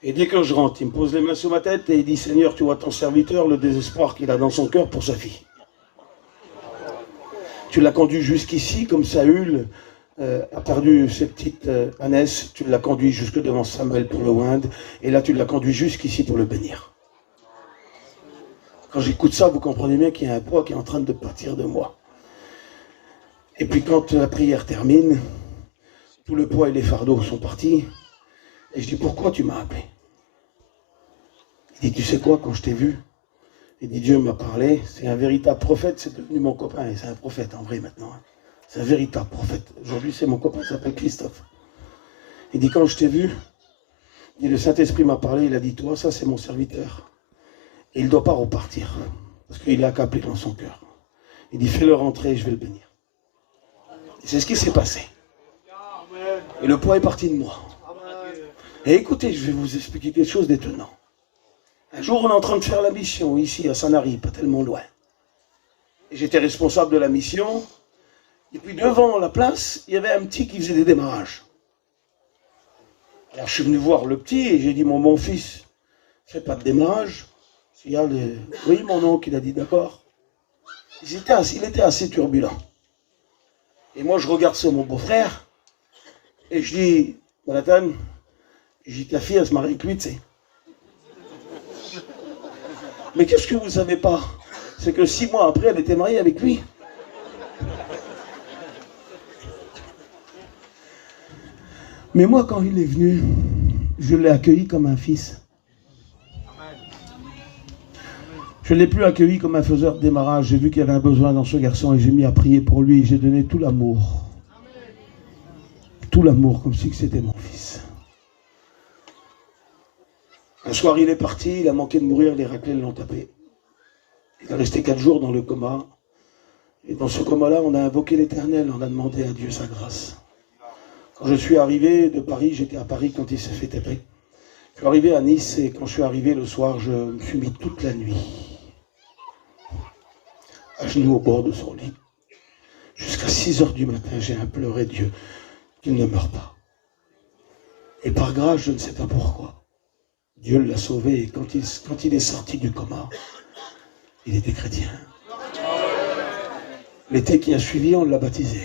Et dès que je rentre, il me pose les mains sur ma tête et il dit, Seigneur, tu vois ton serviteur, le désespoir qu'il a dans son cœur pour sa fille. Tu l'as conduit jusqu'ici, comme Saül a perdu ses petites ânesses, tu l'as conduit jusque devant Samuel pour le oindre, et là tu l'as conduit jusqu'ici pour le bénir. Quand j'écoute ça, vous comprenez bien qu'il y a un poids qui est en train de partir de moi. Et puis quand la prière termine, tout le poids et les fardeaux sont partis, et je dis, pourquoi tu m'as appelé? Il dit, tu sais quoi, quand je t'ai vu, il dit, Dieu m'a parlé, c'est un véritable prophète, c'est devenu mon copain, et c'est un prophète en vrai maintenant. C'est un véritable prophète. Aujourd'hui, c'est mon copain, il s'appelle Christophe. Il dit, quand je t'ai vu, il dit, le Saint-Esprit m'a parlé, il a dit, toi, ça c'est mon serviteur. Et il ne doit pas repartir, parce qu'il est accablé dans son cœur. Il dit, fais-le rentrer, je vais le bénir. Et c'est ce qui s'est passé. Et le poids est parti de moi. Et écoutez, je vais vous expliquer quelque chose d'étonnant. Un jour, on est en train de faire la mission, ici, à Sanary, pas tellement loin. Et j'étais responsable de la mission. Et puis devant la place, il y avait un petit qui faisait des démarrages. Alors je suis venu voir le petit et j'ai dit, mon fils, fais pas de démarrage. Il y a oui, mon oncle, il a dit, d'accord. Il était assez turbulent. Et moi, je regarde sur mon beau-frère et je dis, Jonathan, j'ai dit, ta fille, elle se marie avec lui, tu sais. Mais qu'est-ce que vous ne savez pas? C'est que 6 mois après, elle était mariée avec lui. Mais moi, quand il est venu, je l'ai accueilli comme un fils. Je ne l'ai plus accueilli comme un faiseur de démarrage. J'ai vu qu'il y avait un besoin dans ce garçon et j'ai mis à prier pour lui. J'ai donné tout l'amour. Tout l'amour, comme si c'était mon fils. Un soir, il est parti, il a manqué de mourir, les raclés l'ont tapé. Il est resté 4 jours dans le coma. Et dans ce coma-là, on a invoqué l'Éternel, on a demandé à Dieu sa grâce. Quand je suis arrivé de Paris, j'étais à Paris quand il s'est fait taper. Je suis arrivé à Nice et quand je suis arrivé le soir, je me suis mis toute la nuit à genoux au bord de son lit. Jusqu'à 6 heures du matin, j'ai imploré Dieu qu'il ne meure pas. Et par grâce, je ne sais pas pourquoi, Dieu l'a sauvé. Et quand il est sorti du coma, il était chrétien. L'été qui a suivi, on l'a baptisé.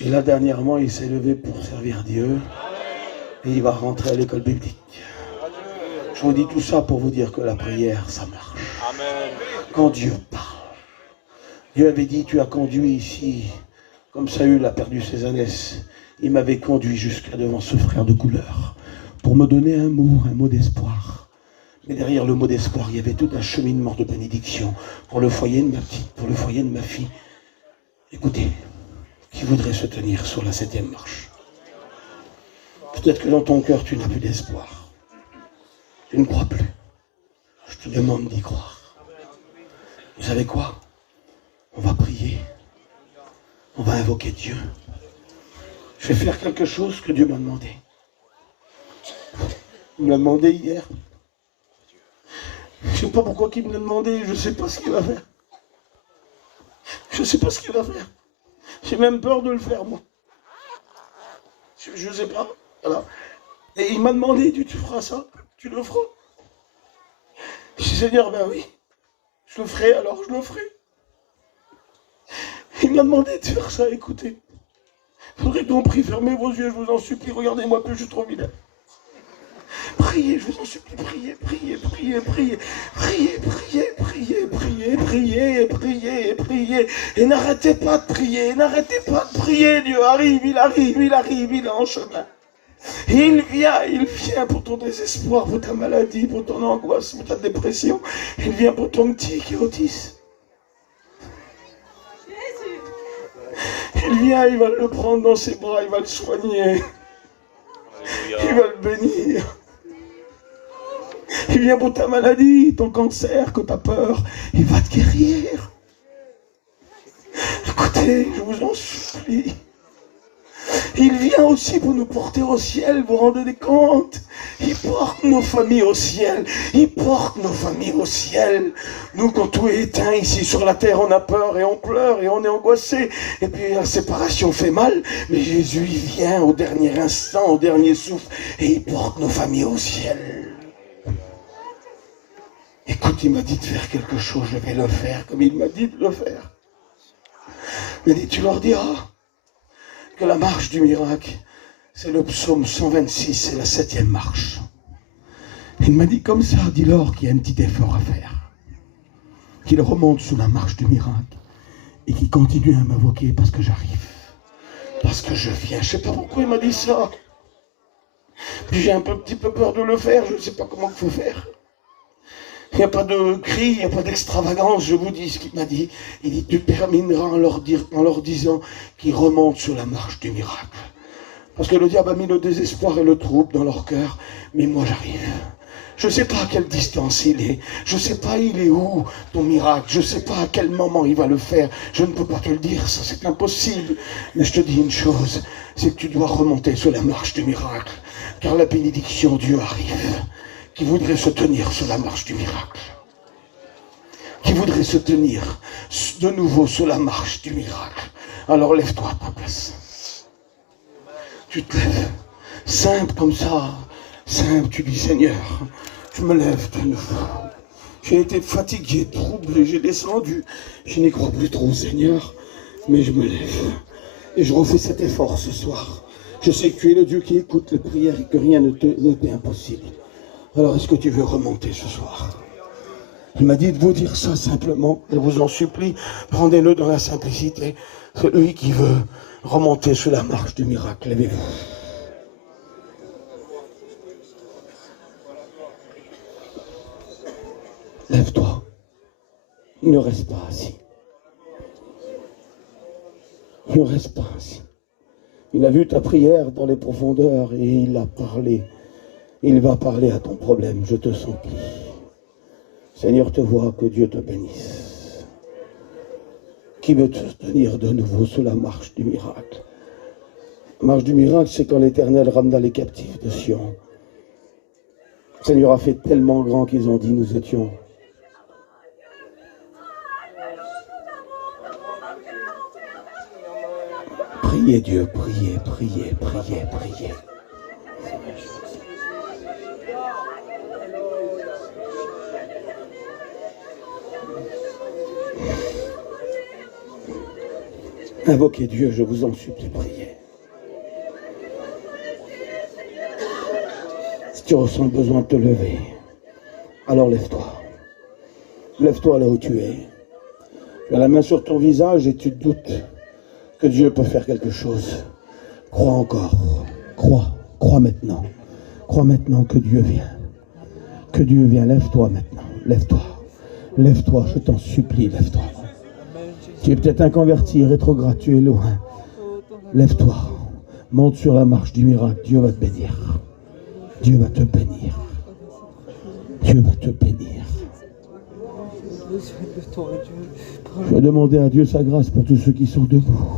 Et là, dernièrement, il s'est levé pour servir Dieu. Et il va rentrer à l'école biblique. Je vous dis tout ça pour vous dire que la prière, ça marche. Quand Dieu parle. Dieu avait dit, tu as conduit ici, comme Saül a perdu ses ânesses. Il m'avait conduit jusqu'à devant ce frère de couleur pour me donner un mot d'espoir. Mais derrière le mot d'espoir, il y avait tout un cheminement de bénédiction pour le foyer de ma petite, pour le foyer de ma fille. Écoutez, qui voudrait se tenir sur la 7e marche? Peut-être que dans ton cœur, tu n'as plus d'espoir. Tu ne crois plus. Je te demande d'y croire. Vous savez quoi? On va prier. On va invoquer Dieu. Je vais faire quelque chose que Dieu m'a demandé. Il me l'a demandé hier. Je ne sais pas pourquoi il me l'a demandé. Je ne sais pas ce qu'il va faire. Je ne sais pas ce qu'il va faire. J'ai même peur de le faire, moi. Je ne sais pas. Voilà. Et il m'a demandé, tu feras ça? Tu le feras? Je dis, Seigneur, ben oui. Je le ferai, alors je le ferai. Il m'a demandé de faire ça, écoutez. Il faudrait qu'on prie, fermez vos yeux, je vous en supplie, regardez-moi plus, je suis trop vilain. Priez, je vous en supplie, priez, priez, priez, priez, priez, priez, priez, priez, priez, priez, priez. Et n'arrêtez pas de prier, n'arrêtez pas de prier, Dieu arrive, il arrive, il arrive, il est en chemin. Et il vient pour ton désespoir, pour ta maladie, pour ton angoisse, pour ta dépression. Il vient pour ton petit qui est autiste. Il vient, il va le prendre dans ses bras, il va le soigner. Il va le bénir. Il vient pour ta maladie, ton cancer, que tu as peur. Il va te guérir. Écoutez, je vous en supplie. Il vient aussi pour nous porter au ciel, vous vous rendez compte? Il porte nos familles au ciel. Il porte nos familles au ciel. Nous, quand tout est éteint ici sur la terre, on a peur et on pleure et on est angoissé. Et puis la séparation fait mal. Mais Jésus, il vient au dernier instant, au dernier souffle, et il porte nos familles au ciel. Écoute, il m'a dit de faire quelque chose, je vais le faire comme il m'a dit de le faire. Il m'a dit, tu leur diras que la marche du miracle, c'est le psaume 126, c'est la 7e marche. Il m'a dit comme ça, dis-leur qu'il y a un petit effort à faire. Qu'il remonte sous la marche du miracle et qu'il continue à m'invoquer parce que j'arrive. Parce que je viens. Je ne sais pas pourquoi il m'a dit ça. Puis j'ai un petit peu peur de le faire, je ne sais pas comment il faut faire. Il n'y a pas de cri, il n'y a pas d'extravagance, je vous dis ce qu'il m'a dit. Il dit, tu termineras en leur disant qu'ils remontent sur la marche du miracle. Parce que le diable a mis le désespoir et le trouble dans leur cœur, mais moi j'arrive. Je ne sais pas à quelle distance il est, je ne sais pas il est où ton miracle, je ne sais pas à quel moment il va le faire, je ne peux pas te le dire, ça c'est impossible. Mais je te dis une chose, c'est que tu dois remonter sur la marche du miracle, car la bénédiction Dieu arrive. Qui voudrait se tenir sur la marche du miracle, qui voudrait se tenir de nouveau sur la marche du miracle, alors lève-toi à ta place. Tu te lèves, simple comme ça, simple, tu dis Seigneur, je me lève de nouveau. J'ai été fatigué, troublé, j'ai descendu, je n'y crois plus trop Seigneur, mais je me lève et je refais cet effort ce soir. Je sais que tu es le Dieu qui écoute les prières et que rien ne t'est impossible. Alors, est-ce que tu veux remonter ce soir? Il m'a dit de vous dire ça simplement. Je vous en supplie, prenez-le dans la simplicité. Celui qui veut remonter sur la marche du miracle, levez-vous. Lève-toi. Ne reste pas assis. Ne reste pas assis. Il a vu ta prière dans les profondeurs et il a parlé. Il va parler à ton problème, je te supplie. Seigneur, te vois, que Dieu te bénisse. Qui veut te tenir de nouveau sous la marche du miracle? La marche du miracle, c'est quand l'Éternel ramena les captifs de Sion. Le Seigneur a fait tellement grand qu'ils ont dit, nous étions. Priez Dieu, priez, priez, priez, priez. Invoquez Dieu, je vous en supplie, priez. Si tu ressens le besoin de te lever, alors lève-toi. Lève-toi là où tu es. Tu as la main sur ton visage et tu te doutes que Dieu peut faire quelque chose. Crois encore. Crois maintenant. Crois maintenant que Dieu vient. Que Dieu vienne, lève-toi maintenant, lève-toi. Lève-toi, je t'en supplie, lève-toi. Tu es peut-être inconverti, rétrograde, tu es loin. Lève-toi, monte sur la marche du miracle, Dieu va te bénir. Dieu va te bénir. Dieu va te bénir. Je vais demander à Dieu sa grâce pour tous ceux qui sont debout.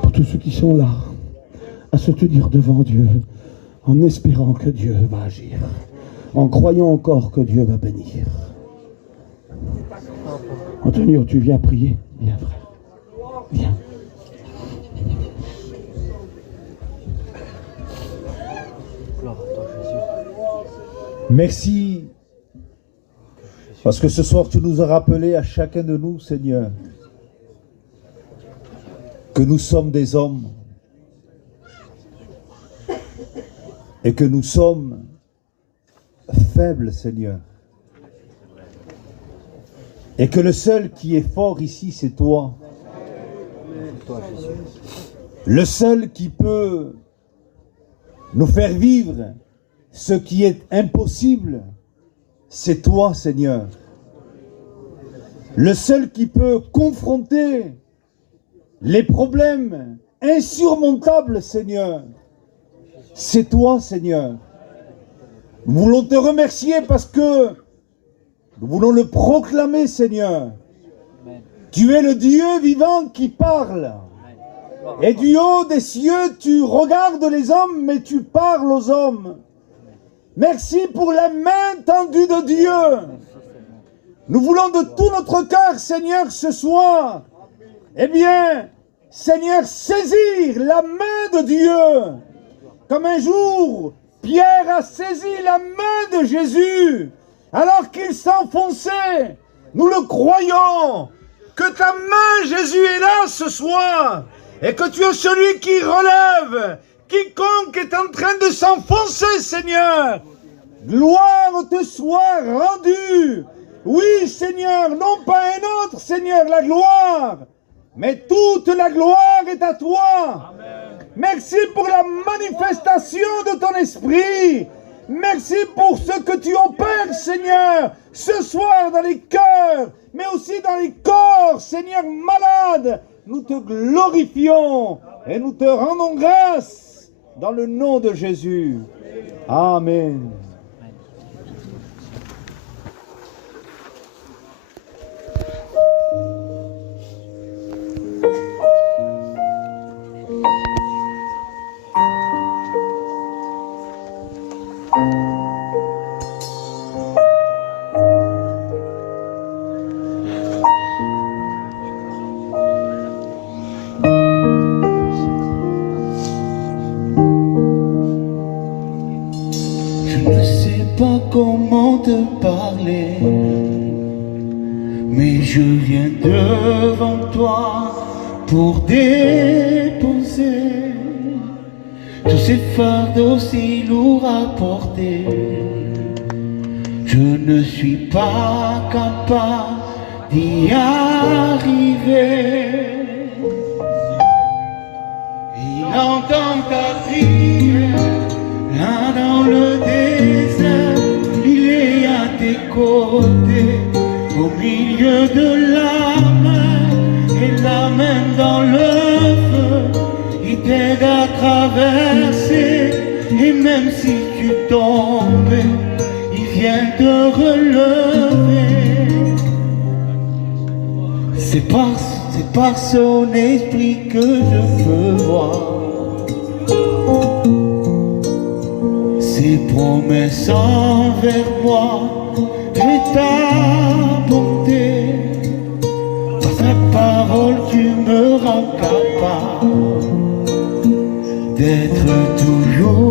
Pour tous ceux qui sont là, à se tenir devant Dieu, en espérant que Dieu va agir, en croyant encore que Dieu va bénir. Antonio, tu viens prier? Viens, frère. Viens. Merci, parce que ce soir tu nous as rappelé à chacun de nous, Seigneur, que nous sommes des hommes et que nous sommes faibles, Seigneur. Et que le seul qui est fort ici, c'est toi. Le seul qui peut nous faire vivre ce qui est impossible, c'est toi, Seigneur. Le seul qui peut confronter les problèmes insurmontables, Seigneur, c'est toi, Seigneur. Nous voulons te remercier parce que nous voulons le proclamer, Seigneur. Tu es le Dieu vivant qui parle. Et du haut des cieux, tu regardes les hommes, mais tu parles aux hommes. Merci pour la main tendue de Dieu. Nous voulons de tout notre cœur, Seigneur, ce soir, eh bien, Seigneur, saisir la main de Dieu. Comme un jour, Pierre a saisi la main de Jésus, alors qu'il s'enfonçait. Nous le croyons, que ta main, Jésus, est là ce soir, et que tu es celui qui relève quiconque est en train de s'enfoncer, Seigneur. Gloire te soit rendue. Oui, Seigneur, non pas un autre, Seigneur, la gloire, mais toute la gloire est à toi. Amen. Merci pour la manifestation de ton esprit. Merci pour ce que tu opères, Seigneur, ce soir dans les cœurs, mais aussi dans les corps, Seigneur, malades. Nous te glorifions et nous te rendons grâce dans le nom de Jésus. Amen. Comment te parler, mais je viens devant toi pour déposer tous ces fardeaux si lourds à porter. Je ne suis pas capable d'y arriver. Il entend ta prière là dans le désert, il est à tes côtés, au milieu de la mer, et la main dans le feu, il t'aide à traverser, et même si tu tombes, il vient te relever. C'est par son esprit que je peux voir ses promesses envers moi et ta bonté. Par ta parole tu me rends capable d'être toujours